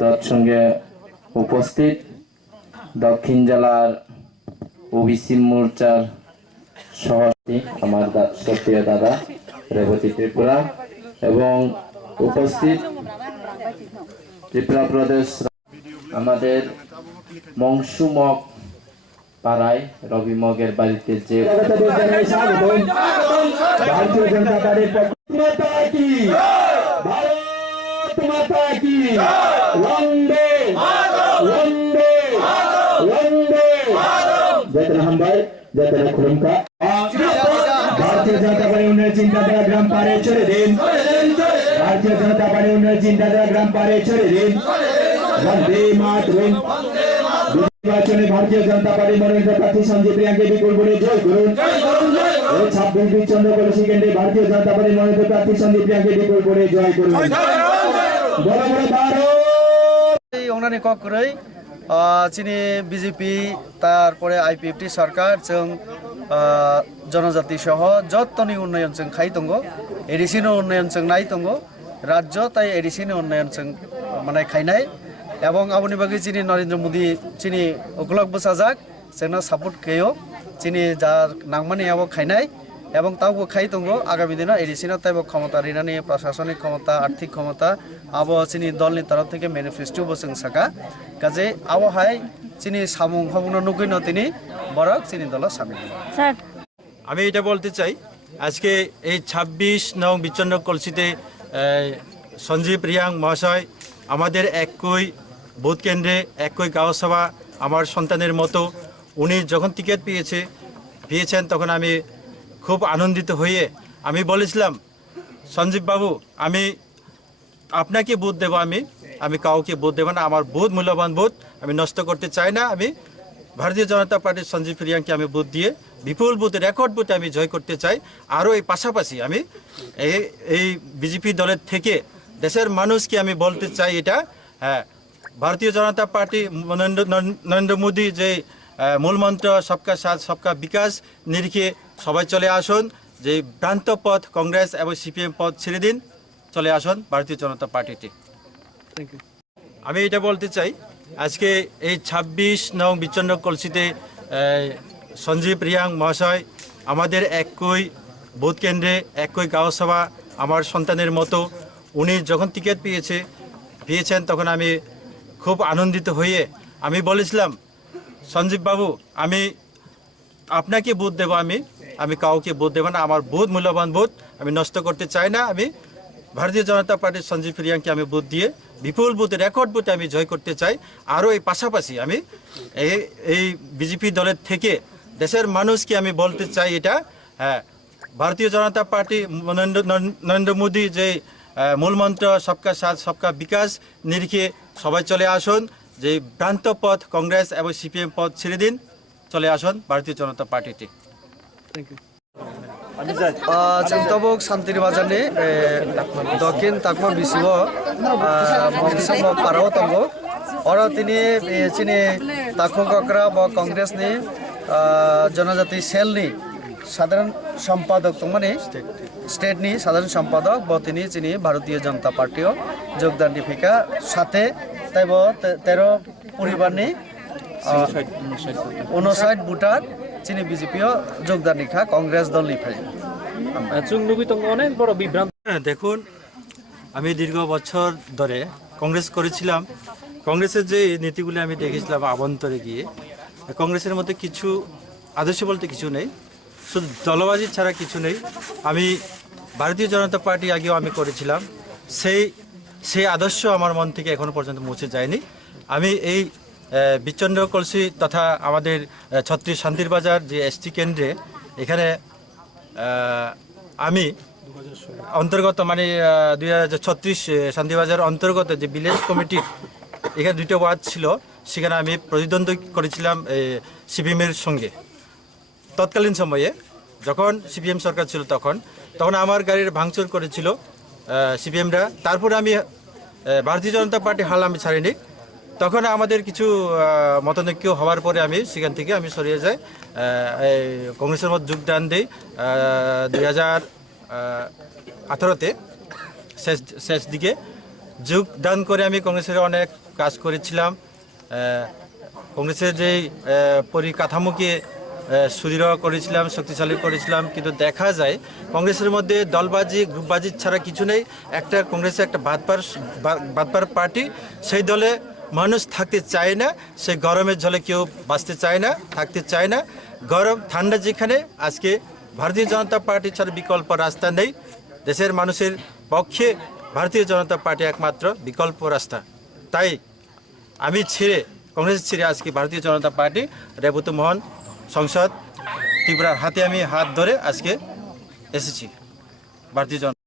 তৎসঙ্গে উপস্থিত দক্ষিণ জেলার ওবিসি মোর্চার সভাপতি আমার সক্রিয় দাদা রেবতী ত্রিপুরা এবং উপস্থিত ত্রিপুরা প্রদেশ আমাদের মংসুমক পাড়ায় রবি মগের বাড়িতে যে ভারতীয় জনতা পার্টির ভারত মাতা কি वंदे वंदे वंदे जतन हम भाई जतन खुलम का भारतीय जनता पार्टी उन्नयन चिंताधारा ग्राम पारे छोड़े दिन भारतीय जनता पार्टी उन्नयन चिंताधारा ग्राम पारे छोड़े दिन वंदे मातरम निर्वाचने भारतीय जनता पार्टी मनोनीत प्रार्थी संजय प्रियांके विपुल बोले जय করুন 26 চন্দ্র কলসি কেন্দ্রে भारतीय जनता पार्टी मनोनीत प्रार्थी संजय प्रियांके विपुल बोले जय করুন বড় বড় ভারত अंगनानि ककरै चिनी बीजेपी तारपरे आईपीएफटी सरकार जों जनजाति सह जतनि उन्नयन जों खाइ दङ एडिसिनि उन्नयन जों नाय दङ राज्य ताई एडिसिनि उन्नयन जों माने खाइनाय एवं आबनि बागै चिनी नरेंद्र मोदी चिनी उगलक बसाजाक जोंना सापर्ट गयो चिनी जा नांगमानि आबो खाइनाय এবং তাও খাই দङ आगामी दिनाव एडिसिनाव ताइबो क्षमता रिनानि प्रशासनिक क्षमता आर्थिक क्षमता आबो चिनी दलनि तरफ থেকে ম্যানিফেস্টো বসং সাকা কাজে आबो हाय চিনি সামুং হবুন নুকইন তিনি বরক চিনি দল সামিল স্যার আমি এটা বলতে চাই আজকে এই 26 নং বিচন্ন কলসিতে সঞ্জীব রিয়াং মহাশয় আমাদের একই বুথ কেন্দ্রে একই গাঁও সভা আমার সন্তানের মতো উনি যখন টিকিট পেয়েছেন তখন আমি খুব আনন্দিত হয়ে আমি বলেছিলাম সঞ্জীব বাবু আমি আপনাকে ভোট দেব আমি কাউকে ভোট দেব না আমার ভোট মূল্যবান ভোট আমি নষ্ট করতে চাই না আমি ভারতীয় জনতা পার্টির সঞ্জীব প্রিয়াঙ্কে আমি ভোট দিয়ে বিপুল ভোটে রেকর্ড ভোটে আমি জয় করতে চাই আরও এই পাশাপাশি আমি এই বিজেপি দলের থেকে দেশের মানুষকে আমি বলতে চাই এটা হ্যাঁ ভারতীয় জনতা পার্টি নরেন্দ্র মোদী যে মূলমন্ত্র সবকা সাথ সবকা বিকাশ নিরিখে সবাই চলে আসুন যে ভ্রান্ত পথ কংগ্রেস এবং সিপিএম পথ ছেড়ে দিন চলে আসুন ভারতীয় জনতা পার্টিতে আমি এটা বলতে চাই আজকে এই 26 নং বিচন্ন কলসিতে সঞ্জীব রিয়াং মহাশয় আমাদের একই বুথ কেন্দ্রে একই গাঁও সভা আমার সন্তানের মতো উনি যখন টিকিট পেয়েছেন তখন আমি খুব আনন্দিত হয়ে আমি বলেছিলাম সঞ্জীব বাবু আমি আপনাকে ভোট দেব আমি কাউকে ভোট দেব না আমার ভোট মূল্যবান ভোট আমি নষ্ট করতে চাই না আমি ভারতীয় জনতা পার্টির সঞ্জীব প্রিয়াঙ্কে আমি ভোট দিয়ে বিপুল ভোটে রেকর্ড ভোটে আমি জয় করতে চাই আরও এই পাশাপাশি আমি এই বিজেপি দলের থেকে দেশের মানুষকে আমি বলতে চাই এটা হ্যাঁ ভারতীয় জনতা পার্টি নরেন্দ্র মোদী যে মূলমন্ত্র সবকা সাথ সবকা বিকাশ নিরিখে সবাই চলে আসুন যে ভ্রান্ত পথ কংগ্রেস এবং সিপিএম পথ ছেড়ে দিন চলে আসুন ভারতীয় জনতা পার্টিতে जों शान्ति बाजारनि दक्षिण ताकमा बिसिव मौसम पाराव दङ और तिनी चिनी ताखो कक्रा ब कांग्रेसनि जनजाति सेलनि साधारण सम्पादक दंमाने स्टेटनि साधारण सम्पादक ब तिनी चिनी भारतीय जनता पार्टीव योगदान दिफिका साथे ताइब 13 परिवारनि 59 भोटार চিনি বিজেপিও যোগদান নিখা কংগ্রেস দল নিফাই অনেক বড় বিভ্রান্ত দেখুন আমি দীর্ঘ বছর ধরে কংগ্রেস করেছিলাম কংগ্রেসের যে নীতিগুলি আমি দেখেছিলাম আভ্যন্তরে গিয়ে কংগ্রেসের মধ্যে কিছু আদর্শ বলতে কিছু নেই শুধু দলবাজি ছাড়া কিছু নেই আমি ভারতীয় জনতা পার্টি আগেও আমি করেছিলাম সেই আদর্শ আমার মন থেকে এখনো পর্যন্ত মুছে যায়নি আমি এই বিচন্দ্র কলসি তথা আমাদের 36 শান্তির বাজার যে এসটি কেন্দ্রে এখানে আমি অন্তর্গত মানে 2036 শান্তিবাজার অন্তর্গত যে ভিলেজ কমিটির এখানে 2টা ওয়ার্ড ছিল সেখানে আমি প্রতিদ্বন্দ্বিতা করেছিলাম সিপিএমের সঙ্গে তৎকালীন সময়ে যখন সিপিএম সরকার ছিল তখন আমার গাড়ির ভাঙচুর করেছিল সিপিএমরা তারপরে আমি ভারতীয় জনতা পার্টি হাল আমি ছাড়িনি তখন আমাদের কিছু মতানৈক্য হওয়ার পরে আমি সেখান থেকে আমি সরিয়ে যাই কংগ্রেসের মধ্যে যোগদান দিই 2018-তে শেষ দিকে যোগদান করে আমি কংগ্রেসের অনেক কাজ করেছিলাম। কংগ্রেসের যে পরিকাঠামোকে সুদৃঢ় করেছিলাম, শক্তিশালী করেছিলাম, কিন্তু দেখা যায় কংগ্রেসের মধ্যে দলবাজি গ্রুপবাজি ছাড়া কিছু নেই। একটা কংগ্রেসে একটা বাদপার পার্টি, সেই দলে মানুষ থাকতে চায় না, সেই গরমের ঝলে কেউ বাঁচতে চায় না, থাকতে চায় না। গরম ঠান্ডা যেখানে, আজকে ভারতীয় জনতা পার্টি ছাড়া বিকল্প রাস্তা নেই। দেশের মানুষের পক্ষে ভারতীয় জনতা পার্টি একমাত্র বিকল্প রাস্তা। তাই আমি কংগ্রেস ছেড়ে আজকে ভারতীয় জনতা পার্টি রেবতী মোহন সংসদ ত্রিপুরার হাতে আমি হাত ধরে আজকে এসেছি ভারতীয় জনতা